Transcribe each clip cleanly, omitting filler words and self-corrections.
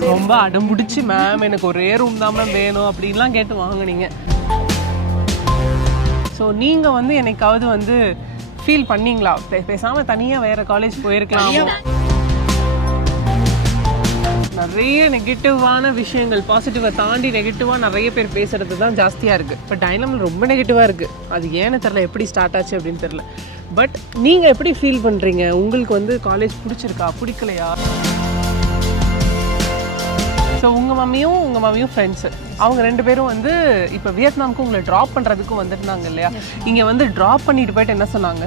ரொம்ப அடம்பிடிச்சு மேம் எனக்கு ஒரே ரூம் தான் மேம் வேணும் அப்படின்லாம் கேட்டு வாங்குனீங்க. ஸோ நீங்கள் வந்து என்னைக்காவது வந்து ஃபீல் பண்ணீங்களா பேசாமல் தனியாக வேறு காலேஜ் போயிருக்கலாம்? நிறைய நெகட்டிவான விஷயங்கள், பாசிட்டிவை தாண்டி நெகட்டிவாக நிறைய பேர் பேசுறது தான் ஜாஸ்தியாக இருக்குது. இப்போ டைனமில் ரொம்ப நெகட்டிவாக இருக்குது. அது ஏன்னு தெரில, எப்படி ஸ்டார்ட் ஆச்சு அப்படின்னு தெரில. பட் நீங்கள் எப்படி ஃபீல் பண்ணுறீங்க? உங்களுக்கு வந்து காலேஜ் பிடிச்சிருக்கா பிடிக்கலையா? ஸோ உங்கள் மம்மியும் ஃப்ரெண்ட்ஸு அவங்க ரெண்டு பேரும் வந்து இப்போ வியட்நாமுக்கு உங்களை ட்ராப் பண்ணுறதுக்கும் வந்துருந்தாங்க இல்லையா? இங்கே வந்து ட்ராப் பண்ணிட்டு போயிட்டு என்ன சொன்னாங்க?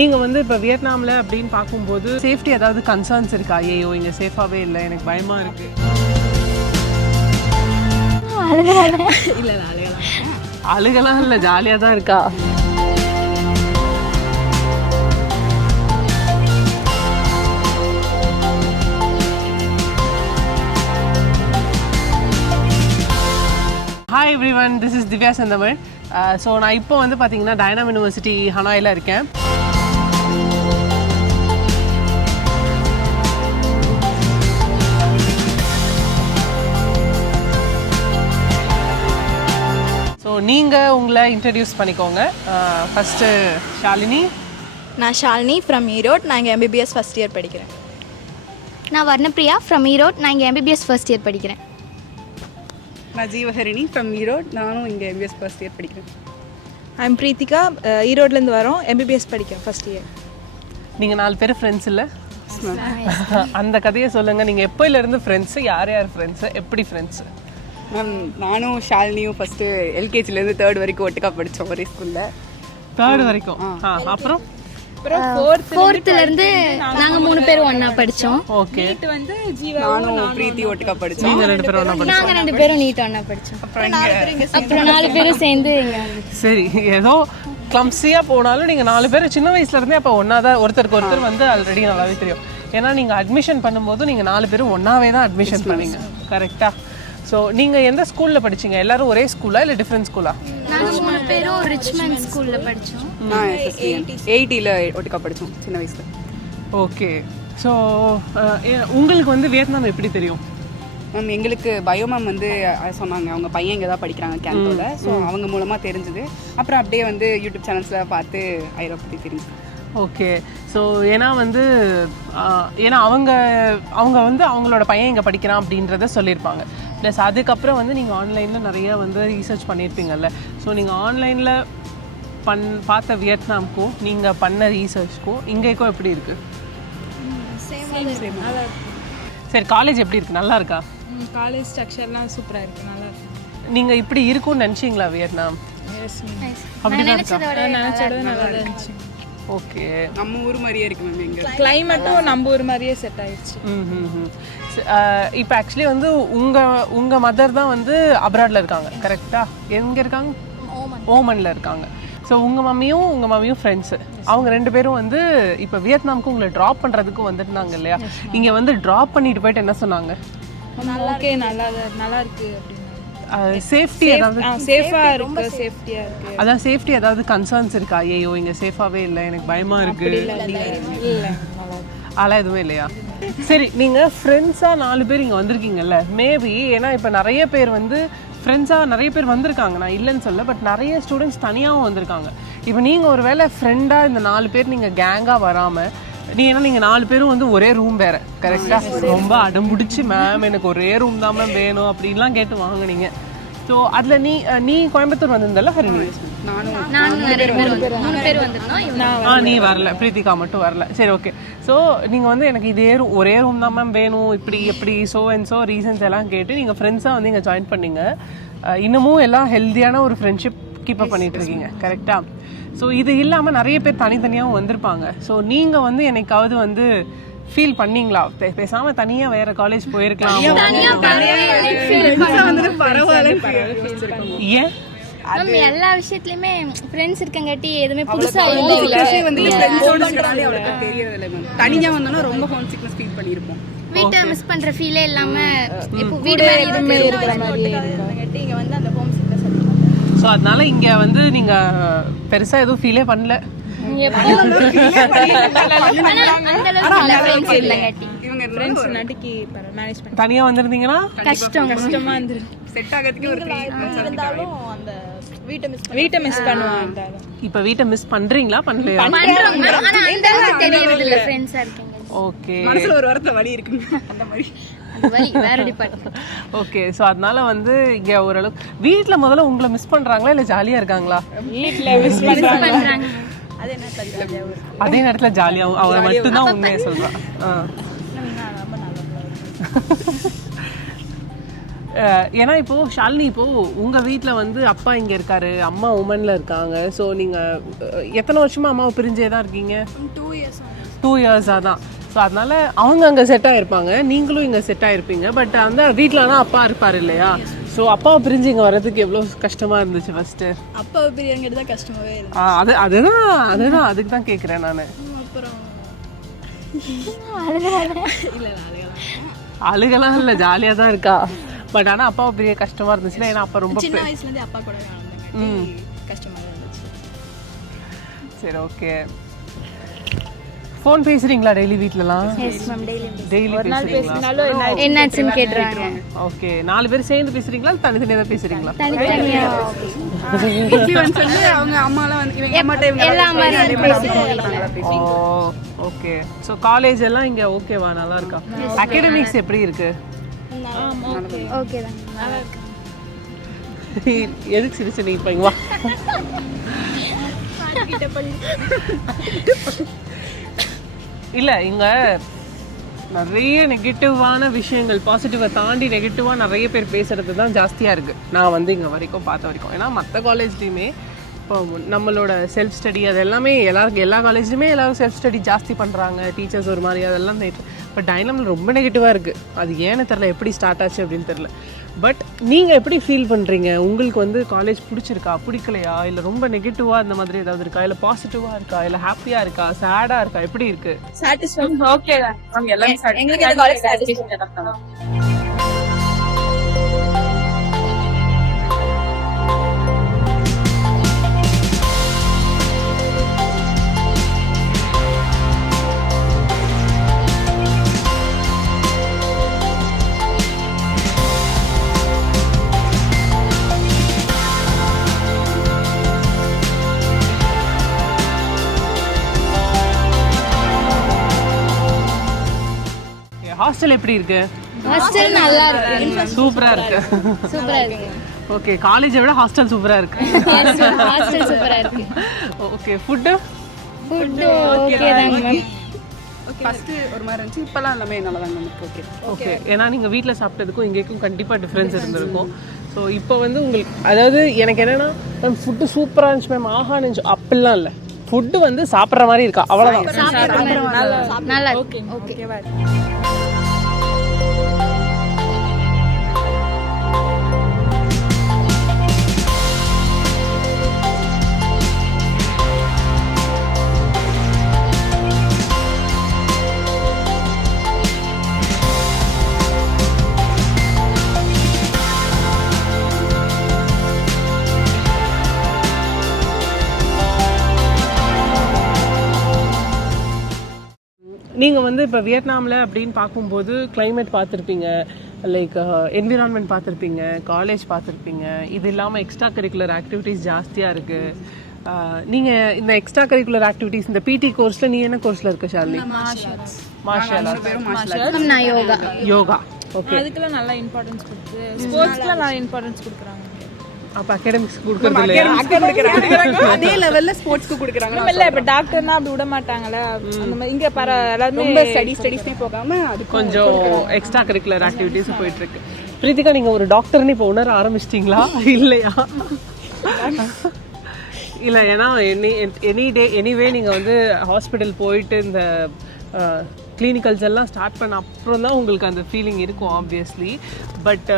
நீங்கள் வந்து இப்போ வியட்நாமில் அப்படின்னு பார்க்கும்போது சேஃப்டி ஏதாவது கன்சர்ன்ஸ் இருக்கா? ஐயோ இங்கே சேஃபாகவே இல்லை, எனக்கு பயமாக இருக்குது. இல்லை அழுகலாம் இல்லை, ஜாலியாக தான் இருக்கா? Hi everyone, this is Divya செந்தமிழ். ஸோ நான் இப்போ வந்து பார்த்தீங்கன்னா டைனம் யூனிவர்சிட்டி ஹனாயில் இருக்கேன். ஸோ நீங்கள் உங்களை இன்ட்ரடியூஸ் பண்ணிக்கோங்க. ஃபஸ்ட்டு ஷாலினி. நான் ஷாலினி ஃப்ரம் ஈரோட். நான் இங்கே எம்பிபிஎஸ் ஃபஸ்ட் இயர் படிக்கிறேன். நான் வர்ணப்பிரியா ஃப்ரம் ஈரோட். நான் இங்கே எம்பிபிஎஸ் ஃபர்ஸ்ட் இயர் படிக்கிறேன். நான் ஜீவஹரிணி ஃப்ரம் ஈரோட். நானும் இங்கே எம்பிபிஎஸ் ஃபர்ஸ்ட் இயர் படிக்கிறேன். ஐம் பிரீத்திகா, ஈரோட்லேருந்து வரோம். எம்பிபிஎஸ் படிக்கிறேன் ஃபஸ்ட் இயர். நீங்கள் 4 பேர் ஃப்ரெண்ட்ஸ் இல்லை? அந்த கதையை சொல்லுங்கள். நீங்கள் எப்போலேருந்து ஃப்ரெண்ட்ஸு? யார் யார் ஃப்ரெண்ட்ஸு? எப்படி ஃப்ரெண்ட்ஸு? மேம் நானும் ஷாலினியும் ஃபஸ்ட்டு எல்கேஜிலேருந்து 3rd வரைக்கும் ஒட்டுக்கா படித்தோம் ஒரே ஸ்கூலில். 3rd வரைக்கும்? அப்புறம் ஃபோர்த்துலேருந்து நாங்கள் 3 பேரும் ஒன்றா படித்தோம். ஓகே. நானும் பிரீத்தி ஒட்டுக்கா படித்தோம். நீங்கள் 2 பேரும் ஒன்றா படிச்சோம். நாங்கள் 2 பேரும் நீட் ஒன்றா படித்தோம். அப்புறம் 4 பேரும் சேர்ந்து சரி, ஏதோ கிளம்ஸியாக போனாலும் நீங்கள் 4 பேர் சின்ன வயசுலேருந்தே அப்போ ஒன்றா தான், ஒருத்தருக்கு ஒருத்தர் வந்து ஆல்ரெடி நல்லாவே தெரியும். ஏன்னா நீங்கள் அட்மிஷன் பண்ணும்போது நீங்கள் 4 பேரும் ஒன்றாவே தான் அட்மிஷன் பண்ணீங்க, கரெக்டாக? ஸோ நீங்கள் எந்த ஸ்கூலில் படிச்சீங்க? எல்லாரும் ஒரே ஸ்கூலா இல்லை டிஃப்ரெண்ட் ஸ்கூலா? நாங்கள் 3 பேரும் ரிச்மண்ட் ஸ்கூலில் படித்தோம். நான் 80ல் ஒட்டுக்கா படித்தோம் சின்ன வயசில். ஓகே. ஸோ உங்களுக்கு வந்து வியட்நாம் எப்படி தெரியும்? மேம் எங்களுக்கு பயோ மேம் வந்து சொன்னாங்க, அவங்க பையன் இங்கே தான் படிக்கிறாங்க கேண்டோவில். ஸோ அவங்க மூலமாக தெரிஞ்சுது. அப்புறம் அப்படியே வந்து யூடியூப் சேனல்ஸில் பார்த்து ஐரோப்பா பற்றி தெரிஞ்சு. ஓகே. ஸோ ஏன்னா வந்து அவங்க வந்து அவங்களோட பையன் இங்கே படிக்கிறான் அப்படின்றத சொல்லியிருப்பாங்க. ப்ளஸ் அதுக்கப்புறம் வந்து நீங்கள் ஆன்லைனில் நிறைய வந்து ரீசர்ச் பண்ணியிருப்பீங்கல்ல. ஸோ நீங்கள் ஆன்லைனில் பார்த்த வியட்நாமுக்கும் நீங்கள் பண்ண ரீசர்ச்க்கும் இங்கேக்கும் எப்படி இருக்குது? சரி, காலேஜ் எப்படி இருக்குது? நல்லா இருக்கா? காலேஜ் ஸ்ட்ரக்சர்லாம் சூப்பராக இருக்குது, நல்லா இருக்குது. நீங்கள் இப்படி இருக்கும்னு நினச்சிங்களா வியட்நாம்? அப்படிதான் இருக்கா? நினச்சது நல்லா தான் இருந்துச்சு. ஓகே. நம்ம ஊர் மாதிரியே இருக்கு மேம். எங்கள் கிளைமேட்டும் நம்ம ஊர் மாதிரியே செட் ஆயிடுச்சு. இப்போ ஆக்சுவலி வந்து உங்கள் மதர் தான் வந்து அப்ராடில் இருக்காங்க, கரெக்டாக? எங்கே இருக்காங்க? ஓமனில் இருக்காங்க. ஸோ உங்கள் மம்மியும் ஃப்ரெண்ட்ஸு அவங்க 2 பேரும் வந்து இப்போ வியட்நாமுக்கு உங்களை ட்ராப் பண்ணுறதுக்கும் வந்துருந்தாங்க இல்லையா? இங்கே வந்து ட்ராப் பண்ணிட்டு போயிட்டு என்ன சொன்னாங்க? ஓகே, நல்லா இருக்கு அப்படின்னு. சேஃப்டி ஏதாவது? சேஃபாக இருக்கு, சேஃப்டியாக இருக்கு. அதான் சேஃப்டி ஏதாவது கன்சர்ன்ஸ் இருக்கா? ஐயோ இங்கே சேஃபாகவே இல்லை, எனக்கு பயமாக இருக்குது, அதெல்லாம் எதுவுமே இல்லையா? சரி, நீங்கள் ஃப்ரெண்ட்ஸாக 4 பேர் இங்கே வந்திருக்கீங்கல்ல, மேபி ஏன்னா இப்போ நிறைய பேர் வந்து ஃப்ரெண்ட்ஸாக நிறைய பேர் வந்திருக்காங்க, நான் இல்லைன்னு சொல்ல. பட் நிறைய ஸ்டூடெண்ட்ஸ் தனியாகவும் வந்திருக்காங்க. இப்போ நீங்கள் ஒரு வேளை ஃப்ரெண்டாக இந்த 4 பேர் நீங்கள் கேங்காக வராமல், ஏன்னா நீங்கள் 4 பேரும் வந்து ஒரே ரூம் வேறு, கரெக்டாக? ரொம்ப அடம்பிடிச்சு மேம் எனக்கு ஒரே ரூம் தான் மேம் வேணும் அப்படின்லாம் கேட்டு வாங்குனீங்க. ஸோ அதில் நீ கோயம்புத்தூர் வந்திருந்தல ஹரிணி? நீ வரல, பிரீத்திகா மட்டும் வரல. சரி, ஓகே. ஸோ நீங்கள் வந்து எனக்கு இதே ஒரே ரூம் தான் மேம் வேணும், இப்படி எப்படி ஸோ அண்ட் ஸோ ரீசன்ஸ் எல்லாம் கேட்டு நீங்கள் ஃப்ரெண்ட்ஸாக வந்து இங்கே ஜாயின் பண்ணீங்க. இன்னமும் எல்லாம் ஹெல்த்தியான ஒரு ஃப்ரெண்ட்ஷிப் கீப் அப் பண்ணிட்டு இருக்கீங்க, கரெக்டாக? ஸோ இது இல்லாமல் நிறைய பேர் தனித்தனியாகவும் வந்திருப்பாங்க. ஸோ நீங்கள் வந்து என்னைக்காவது வந்து ஃபீல் பண்ணீங்களா பேசாமல் தனியாக வேறு காலேஜ் போயிருக்கலாம்? ஏன்? எல்லா விஷயத்துலயுமே ஃப்ரெண்ட்ஸ் இருக்கங்காட்டி எதுவுமே புதுசா இல்லை. தனியாக வந்தோன்னா ரொம்ப ஹோம் சிக்னஸ் ஃபீல் பண்ணியிருப்போம். வீட்டை மிஸ் பண்ற ஃபீலே இல்லாம இப்போ வீடு மாதிரி இருக்கிற மாதிரி இங்கே வந்து அந்த ஹோம் சிக்னஸ். ஸோ அதனால இங்கே வந்து நீங்கள் பெருசாக எதுவும் ஃபீலே பண்ணல? அந்த அளவுக்கு ஒருத்தவங்க ஃப்ரெண்ட்ஸ் நடுக்கி மேனேஜ் பண்ணி தனியா வந்திருந்தீங்கன்னா கஷ்டமா இருந்துரு செட் ஆகிறதுக்கு ஒரு 3 months இருந்தாலும் அந்த வீட்டை மிஸ் பண்ணுவான் இருந்தாலும் இப்ப வீட்டை மிஸ் பண்றீங்களா பண்ணலையா? பண்றோம் ஆனா அந்த அளவுக்கு தெரியறது இல்ல ஃப்ரெண்ட்ஸா இருக்கீங்க ஓகே மனசுல ஒரு வாரத்தை வலி இருக்குங்க அந்த மாதிரி. அது வழி வேற டிபார்ட்மெண்ட். ஓகே. ஸோ அதனால வந்து இங்க ஓரளவுக்கு வீட்டில் முதல்ல உங்களை மிஸ் பண்றாங்களா இல்லை ஜாலியா இருக்காங்களா? வீட்ல மிஸ் பண்றாங்க. அதே நேரத்துல ஜாலியாகவும் அவரை மட்டும்தான் உண்மையை சொல்றான். ஏன்னா இப்போ ஷாலினி, இப்போ உங்க வீட்ல வந்து அப்பா இங்க இருக்காரு, அம்மா உமன்ல இருக்காங்க. ஸோ நீங்க எத்தனை வருஷமா அம்மாவை பிரிஞ்சே தான் இருக்கீங்க? 2 இயர்ஸா தான். ஸோ அதனால அவங்க அங்கே செட் ஆகிருப்பாங்க, நீங்களும் இங்கே செட் ஆகிருப்பீங்க. பட் அந்த வீட்டில் தான் அப்பா இருப்பார் இல்லையா? ஸோ அப்பாவை பிரிஞ்சு இங்கே வர்றதுக்கு எவ்வளோ கஷ்டமாக இருந்துச்சு ஃபஸ்ட்டு? அப்பாவை பிரியாங்கிறது தான் கஷ்டமாவே இருக்கு. அதுதான் அதுக்கு தான் கேட்குறேன் நான். அப்புறம் அழுகலாம் இல்லை, ஜாலியாக தான் இருக்கா. பட் ஆனால் அப்பாவை பிரிய கஷ்டமாக இருந்துச்சுன்னா, ஏன்னா அப்பா ரொம்ப சின்ன வயசுலேருந்தே அப்பா கூட வளர்ந்தாங்க, கஷ்டமாக தான் இருந்துச்சு. சரி, ஓகே. ஃபோன் பேசுறீங்களா டெய்லி வீட்லலாம்? எஸ் மேம், டெய்லி பேசுறீங்களா? என்னாச்சுன்னு கேட்றாங்க. ஓகே. 4 பேர் சேர்ந்து பேசுறீங்களா இல்ல தனித்தனியா தான் பேசுறீங்களா? தனித்தனியா வந்து அவங்க அம்மாலாம் வந்து இவங்க அம்மாட்ட இவங்க எல்லா மாதிரி பேசிட்டு. ஓ, ஓகே. சோ காலேஜ் எல்லாம் இங்க ஓகேவா? நல்லா இருக்கா? அகாடமிக்ஸ் எப்படி இருக்கு? ஓகே தான், நல்லா இருக்கு. எதுக்கு சிரிச்சு நீ இப்ப இங்க வா. இல்ல இங்க நிறைய நெகட்டிவான விஷயங்கள், பாசிட்டிவை தாண்டி நெகட்டிவாக நிறைய பேர் பேசுறது தான் ஜாஸ்தியாக இருக்குது. நான் வந்து இங்கே வரைக்கும் பார்த்த வரைக்கும். ஏன்னா மற்ற காலேஜ்லேயுமே இப்போ நம்மளோட செல்ஃப் ஸ்டடி அது எல்லாமே எல்லா காலேஜ்லையுமே எல்லோரும் செல்ஃப் ஸ்டடி ஜாஸ்தி பண்ணுறாங்க, டீச்சர்ஸ் ஒரு மாதிரி அதெல்லாம் பட் டைனமில் ரொம்ப நெகட்டிவாக இருக்குது. அது ஏன்னு தெரில, எப்படி ஸ்டார்ட் ஆச்சு அப்படின்னு தெரில. பட் நீங்கள் எப்படி ஃபீல் பண்ணுறீங்க? உங்களுக்கு வந்து காலேஜ் பிடிச்சிருக்கா, பிடிக்கலையா, இல்லை ரொம்ப நெகட்டிவாக அந்த மாதிரி ஏதாவது இருக்கா, இல்லை பாசிட்டிவாக இருக்கா, இல்லை ஹாப்பியாக இருக்கா, சேடாக இருக்கா, எப்படி இருக்கு? சாட்டிஸ்ஃபேக்ஷன் ஓகே தான். எங்களுக்கு இந்த காலேஜ் சாட்டிஸ்ஃபேக்ஷன் தான். ஹாஸ்டல் எப்படி இருக்கு? ஹாஸ்டல் நல்லா இருக்கு, சூப்பரா இருக்கு. சூப்பரா இருக்கு. ஓகே. காலேஜை விட ஹாஸ்டல் சூப்பரா இருக்கு. ஹாஸ்டல் சூப்பரா இருக்கு. ஓகே. ஃபுட் ஓகே தான் மேம். ஃபர்ஸ்ட் ஒரு மாதிரி இருந்துச்சு, இப்பெல்லாம் எல்லாமே நல்லா தான் நமக்கு ஓகே. ஓகே. ஏன்னா நீங்கள் வீட்டில் சாப்பிட்டதுக்கும் இங்கேக்கும் கண்டிப்பாக டிஃப்ரென்ஸ் இருந்திருக்கும். ஸோ இப்போ வந்து உங்களுக்கு அதாவது எனக்கு என்னென்னா மேம் ஃபுட்டு சூப்பராக இருந்துச்சு மேம், ஆஹான்னு இருந்துச்சு அப்படிலாம் இல்லை. ஃபுட்டு வந்து சாப்பிட்ற மாதிரி இருக்கா, அவ்வளோதான். நல்லா ஓகே ஓகேவா இருக்கு. நீங்கள் வந்து இப்போ வியட்நாமில் அப்படின்னு பார்க்கும்போது கிளைமேட் பார்த்துருப்பீங்க, லைக் என்விரான்மெண்ட் பார்த்துருப்பீங்க, காலேஜ் பார்த்துருப்பீங்க. இது இல்லாமல் எக்ஸ்ட்ரா கரிக்குலர் ஆக்டிவிட்டீஸ் ஜாஸ்தியாக இருக்குது. நீங்கள் இந்த எக்ஸ்ட்ரா கரிக்குலர் ஆக்டிவிட்டீஸ் இந்த பிடி கோர்ஸில் நீ என்ன கோர்ஸில் இருக்க ஷாலினி? Martial arts. நான் யோகா. யோகா. ஓகே. அதுக்கெல்லாம் நல்லா இம்பார்ட்டன்ஸ் கொடுத்து ஸ்போர்ட்ஸ்க்குலாம் நல்லா இம்பார்ட்டன்ஸ் கொடுக்குறாங்க. அப்போ அகாடமிக்ஸ் கொடுக்குறது இல்லையா? அதே லெவல்ல ஸ்போர்ட்ஸ்க்கு கொடுக்குறாங்க. இல்ல இப்ப டாக்டர்னா அப்படி விட மாட்டாங்கல்ல, அந்த மாதிரி இங்க எல்லாருமே ரொம்ப ஸ்டடிஸ்னே போகாம அது கொஞ்சம் எக்ஸ்ட்ரா கரிக்குலர் ஆக்டிவிட்டீஸ் போயிட்டு இருக்கு. பிரீத்திகா, நீங்க ஒரு டாக்டர்னு இப்போ உணர ஆரம்பிச்சிட்டீங்களா இல்லையா? இல்லை, ஏன்னா எனிவே நீங்கள் வந்து ஹாஸ்பிட்டல் போயிட்டு இந்த கிளினிக்கல்ஸ் எல்லாம் ஸ்டார்ட் பண்ண அப்புறம் தான் உங்களுக்கு அந்த ஃபீலிங் இருக்கும் ஆப்வியஸ்லி. பட்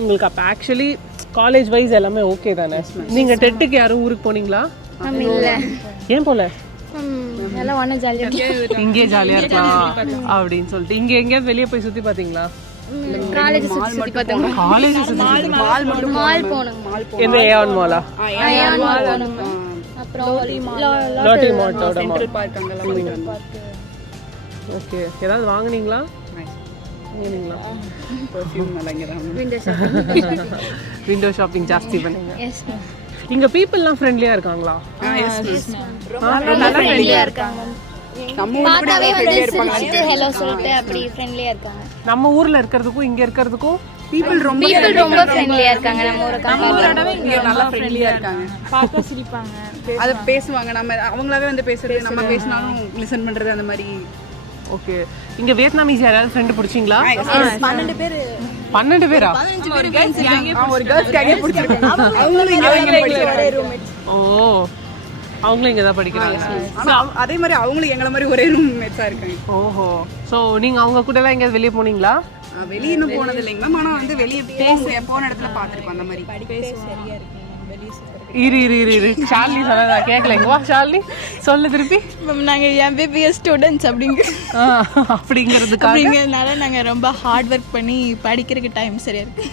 உங்களுக்கு அப்போ ஆக்சுவலி காலேஜ் வைஸ் எல்லாமே ஓகே தானே? நீங்கள் டெட்டுக்கு யாரும் ஊருக்கு போனீங்களா? இல்ல. ஏன் போல? எல்லாம் ஒண்ணு ஜாலியா இங்கே ஜாலியாக இருக்கலாம் அப்படின்னு சொல்லிட்டு இங்கே எங்கேயாவது வெளியே போய் சுற்றி பார்த்தீங்களா? காலேஜ் சுத்தி பார்த்தோம். காலேஜ் மால் போனோம். எந்த ஏஆன் மாலா? அயான் மால் போனோம். அப்புறம் லாட்டி மாட்டோட சென்ட்ரல் பார்க் அங்கெல்லாம் போயிட்டு வந்தோம். ஓகே. ஏதாவது வாங்குனீங்களா? இல்லைங்களா? பர்ஃப்யூம் நல்லா இங்கே தான். விண்டோ ஷாப்பிங் ஜாஸ்தி பண்ணுங்க. Yes ma'am. இங்க பீப்புள்லாம் ஃப்ரெண்ட்லியா இருக்காங்களா? நல்லா ஃப்ரெண்ட்லியா இருக்காங்க. நம்ம ஊர் கூட பார்த்தாவே வந்து ஃப்ரெண்ட்லியாக இருப்பாங்க. சிரிச்சிட்டு ஹலோ சொல்லிட்டு அப்படி ஃப்ரெண்ட்லியா இருக்காங்க. நம்ம ஊர்ல இருக்கிறதுக்கும் இங்க இருக்கிறதுக்கும் பீப்புள் ரொம்ப பீப்புள் ரொம்ப ஃப்ரெண்ட்லியா இருக்காங்க நம்ம ஊரை கம்பேர். இங்கே நல்லா ஃப்ரெண்ட்லியாக இருக்காங்க. பார்க்க சிரிப்பாங்க. அது பேசுவாங்க, நம்ம அவங்களாவே வந்து பேசுறது, நம்ம பேசினாலும் லிசன் பண்றது அந்த மாதிரி. ஓகே. இங்க வியட்நாமீஸ் யாராவது ஃப்ரெண்ட் பிடிச்சிங்களா? 12 பேர் 12 பேரா? ஒரு கேர்ள்ஸ் கேங்கே பிடிச்சிருக்காங்க. அவங்களும் இங்கே தான் படிக்கிறாங்க. ஓ, அவங்களும் இங்க தான் படிக்கிறாங்க. ஆனா அதே மாதிரி அவங்களும் எங்களை மாதிரி ஒரே ரூம்மேட்ஸா இருக்காங்க. ஓஹோ. ஸோ நீங்க அவங்க கூட எல்லாம் எங்கேயாவது வெளியே போனீங்களா? வெளியே இன்னும் போனது இல்லைங்க மேம். ஆனால் வந்து வெளியே போன இடத்துல பார்த்துருக்கோம் அந்த மாதிரி. சரியா இருக்கு வெளியே சுத்தம். இரு ஷாலினி சொன்னதா கேட்கலைங்க. வா ஷாலினி சொல்லு திருப்பி. மேம் நாங்கள் MBBS ஸ்டூடெண்ட்ஸ் அப்படிங்கிறதுக்காக அப்படிங்கிறதுனால நாங்கள் ரொம்ப ஹார்ட் ஒர்க் பண்ணி படிக்கிறதுக்கு டைம் சரியா இருக்கு.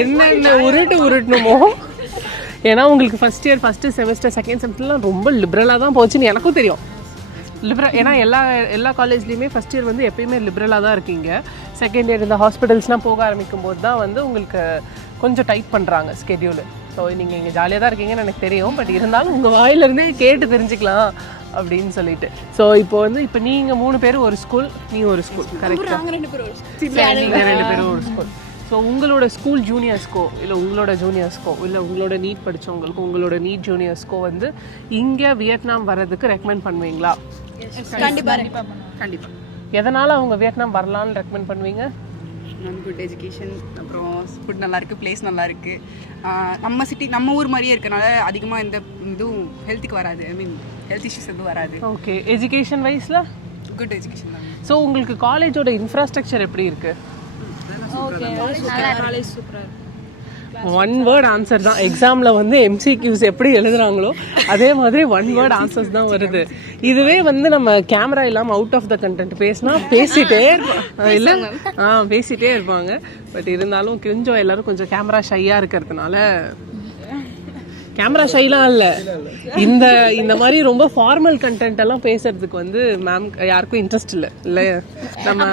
என்னென்ன உருட்டணுமோ. ஏன்னா உங்களுக்கு first year first semester second செமஸ்டர்லாம் ரொம்ப லிபரலாக தான் போச்சுன்னு எனக்கும் தெரியும். ஏன்னா எல்லா காலேஜ்லேயுமே ஃபஸ்ட் இயர் வந்து எப்பயுமே லிபரலாக தான் இருக்கீங்க. செகண்ட் இயர் இந்த ஹாஸ்பிட்டல்ஸ்லாம் போக ஆரம்பிக்கும் போது தான் வந்து உங்களுக்கு கொஞ்சம் டைட் பண்ணுறாங்க ஸ்கெடியூலு. ஸோ நீங்கள் இங்கே ஜாலியாக தான் இருக்கீங்கன்னு எனக்கு தெரியும். பட் இருந்தாலும் உங்கள் வாயிலிருந்தே கேட்டு தெரிஞ்சுக்கலாம் அப்படின்னு சொல்லிட்டு. ஸோ இப்போ நீங்கள் 3 பேரும் ஒரு ஸ்கூல், நீ ஒரு ஸ்கூல், கரெக்டாக? நீங்கள் 2 பேரும் ஒரு ஸ்கூல். ஸோ உங்களோட ஸ்கூல் ஜூனியர்ஸ்க்கோ இல்லை உங்களோட ஜூனியர்ஸ்க்கோ இல்லை உங்களோட நீட் படித்தவங்களுக்கோ உங்களோட நீட் ஜூனியர்ஸ்க்கோ வந்து இங்கே வியட்நாம் வர்றதுக்கு ரெக்கமெண்ட் பண்ணுவீங்களா? கண்டிப்பாக. எதனால் அவங்க வியட்நாம் வரலான்னு ரெக்கமெண்ட் பண்ணுவீங்க? குட் எஜுகேஷன், அப்புறம் ஃபுட் நல்லா இருக்கு, பிளேஸ் நல்லா இருக்கு. நம்ம சிட்டி நம்ம ஊர் மாதிரியே இருக்கனால அதிகமாக எந்த இதுவும் ஹெல்த்துக்கு வராது. ஐ மீன் ஹெல்த் இஷ்யூஸ் எதுவும் வராது. ஓகே. எஜுகேஷன் வைஸில் குட் எஜுகேஷன் தான். ஸோ உங்களுக்கு காலேஜோட இன்ஃப்ராஸ்ட்ரக்சர் எப்படி இருக்கு? காலேஜ் சூப்பராக இருக்கும். ஒன் வேர்ட் ஆன்சர் தான். எக்ஸாமில் வந்து MCQs எப்படி எழுதுறாங்களோ அதே மாதிரி ஒன் வேர்ட் ஆன்சர்ஸ் தான் வருது. இதுவே வந்து நம்ம கேமரா இல்லாமல் அவுட் ஆஃப் த கண்டென்ட் பேசினா பேசிட்டே இருப்பாங்க இல்லை? பேசிட்டே இருப்பாங்க. பட் இருந்தாலும் கொஞ்சம் எல்லாரும் கொஞ்சம் கேமரா ஷையாக இருக்கிறதுனால, கேமரா ஷைலாம் இல்லை, இந்த மாதிரி ரொம்ப ஃபார்மல் கண்டென்ட் எல்லாம் பேசுறதுக்கு வந்து மேம் யாருக்கும் இன்ட்ரெஸ்ட் இல்லை நம்ம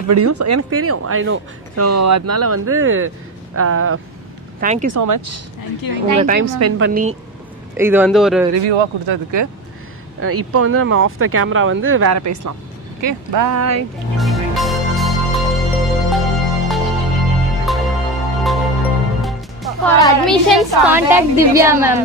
அப்படியும் எனக்கு தெரியும். I know. ஸோ அதனால வந்து தேங்க்யூ ஸோ மச் உங்கள் டைம் ஸ்பெண்ட் பண்ணி இது வந்து ஒரு ரிவ்யூவாக கொடுத்ததுக்கு. இப்போ வந்து நம்ம ஆஃப் த கேமரா வந்து வேற பேசலாம். Okay, bye. For admissions, contact Divya ma'am.